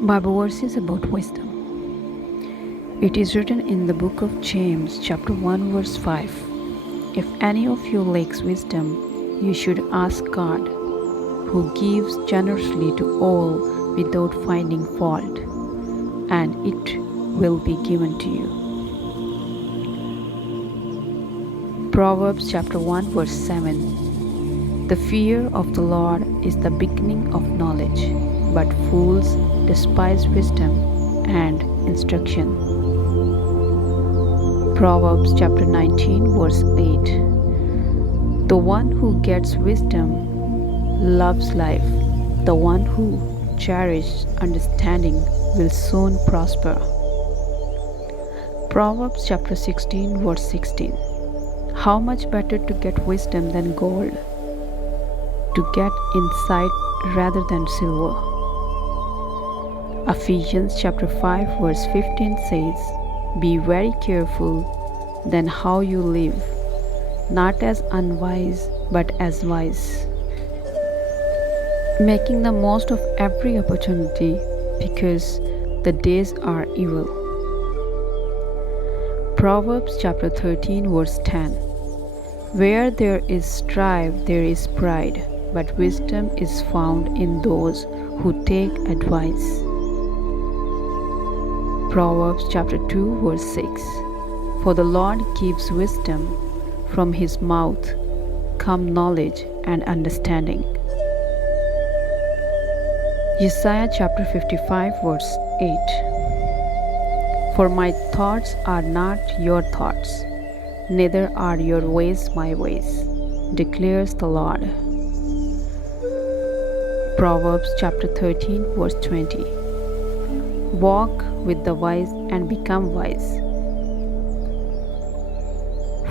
Bible verses about wisdom. It is written in the book of James, chapter 1, verse 5. If any of you lacks wisdom, you should ask God, who gives generously to all without finding fault, and it will be given to you. Proverbs chapter 1, verse 7. The fear of the Lord is the beginning of knowledge, but fools despise wisdom and instruction. Proverbs chapter 19, verse 8. The one who gets wisdom loves life. The one who cherishes understanding will soon prosper. Proverbs chapter 16, verse 16. How much better to get wisdom than gold, to get insight rather than silver. Ephesians chapter 5 verse 15 says, Be very careful then how you live, not as unwise but as wise, making the most of every opportunity because the days are evil. Proverbs chapter 13 verse 10. Where there is strife there is pride, but wisdom is found in those who take advice. Proverbs chapter 2 verse 6. For the Lord gives wisdom, from his mouth come knowledge and understanding. Isaiah chapter 55 verse 8. For my thoughts are not your thoughts, neither are your ways my ways, declares the Lord. Proverbs chapter 13 verse 20. Walk with the wise and become wise,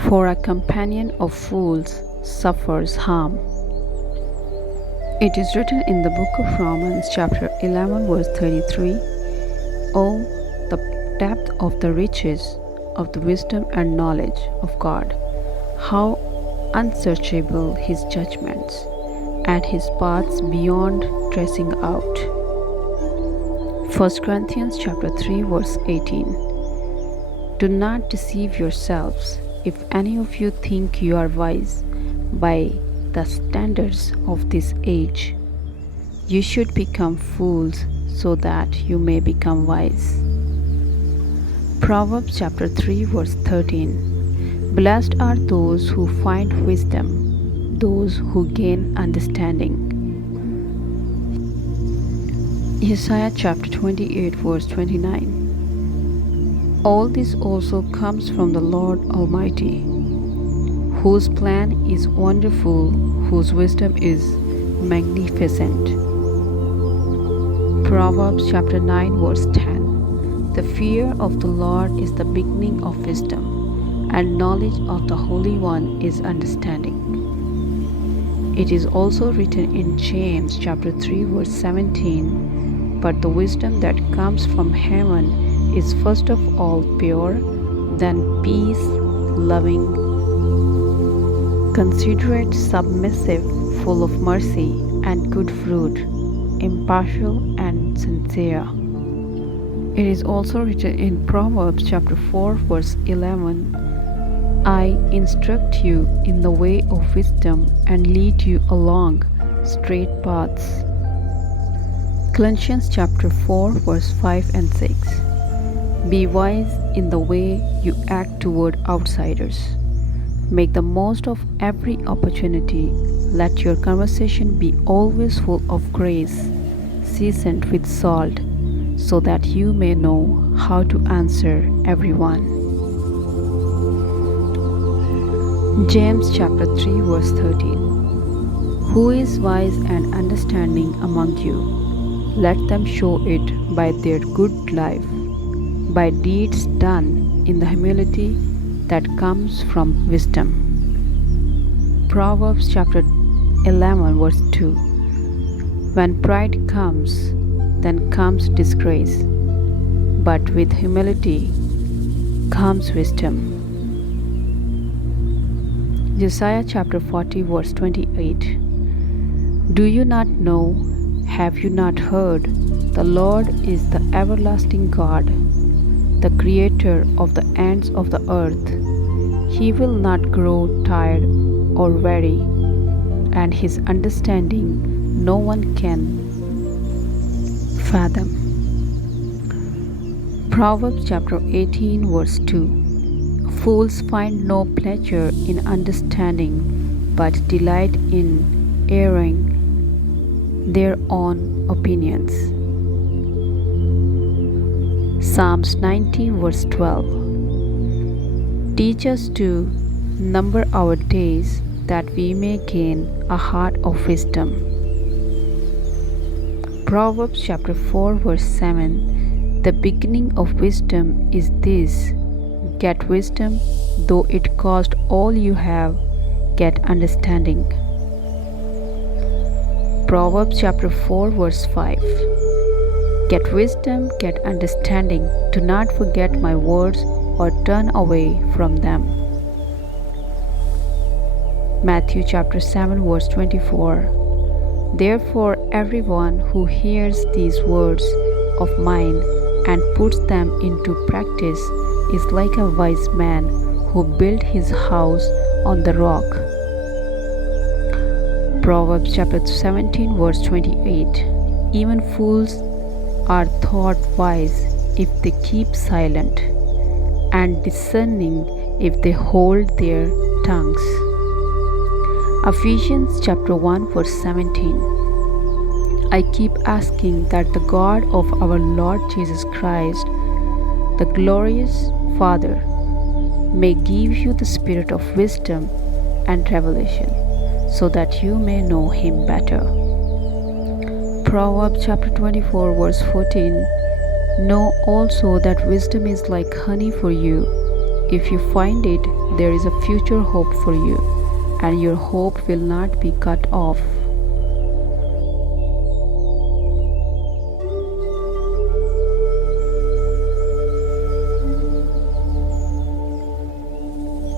for a companion of fools suffers harm. It is written in the book of Romans chapter 11 verse 33. Oh, the depth of the riches of the wisdom and knowledge of God, how unsearchable his judgments, and his paths beyond tracing out. 1 Corinthians chapter 3 verse 18. Do not deceive yourselves. If any of you think you are wise by the standards of this age, you should become fools so that you may become wise. Proverbs chapter 3 verse 13. Blessed are those who find wisdom, those who gain understanding. Isaiah chapter 28 verse 29. All this also comes from the Lord Almighty, whose plan is wonderful, whose wisdom is magnificent. Proverbs chapter 9 verse 10. The fear of the Lord is the beginning of wisdom, and knowledge of the Holy One is understanding. It is also written in James chapter 3 verse 17. But the wisdom that comes from heaven is first of all pure, then peace, loving, considerate, submissive, full of mercy and good fruit, impartial and sincere. It is also written in Proverbs chapter 4 verse 11. I instruct you in the way of wisdom and lead you along straight paths. Colossians chapter 4 verse 5 and 6. Be wise in the way you act toward outsiders. Make the most of every opportunity. Let your conversation be always full of grace, seasoned with salt, so that you may know how to answer everyone. James chapter 3 verse 13. Who is wise and understanding among you? Let them show it by their good life, by deeds done in the humility that comes from wisdom. Proverbs chapter 11 verse 2. When pride comes, then comes disgrace, but with humility comes wisdom. Isaiah chapter 40 verse 28. Do you not know? Have you not heard? The Lord is the everlasting God, the creator of the ends of the earth. He will not grow tired or weary, and his understanding no one can fathom. Proverbs chapter 18 verse 2. Fools find no pleasure in understanding, but delight in airing their own opinions. Psalms 90 verse 12. Teach us to number our days that we may gain a heart of wisdom. Proverbs chapter 4 verse 7. The beginning of wisdom is this: get wisdom, though it cost all you have, get understanding. Proverbs chapter 4 verse 5. Get wisdom, get understanding. Do not forget my words or turn away from them. Matthew chapter 7 verse 24. Therefore everyone who hears these words of mine and puts them into practice is like a wise man who built his house on the rock. Proverbs chapter 17 verse 28. Even fools are thought wise if they keep silent, and discerning if they hold their tongues. Ephesians chapter 1 verse 17. I keep asking that the God of our Lord Jesus Christ, the glorious Father, may give you the spirit of wisdom and revelation, so that you may know him better. Proverbs chapter 24 verse 14. Know also that wisdom is like honey for you. If you find it, there is a future hope for you, and your hope will not be cut off.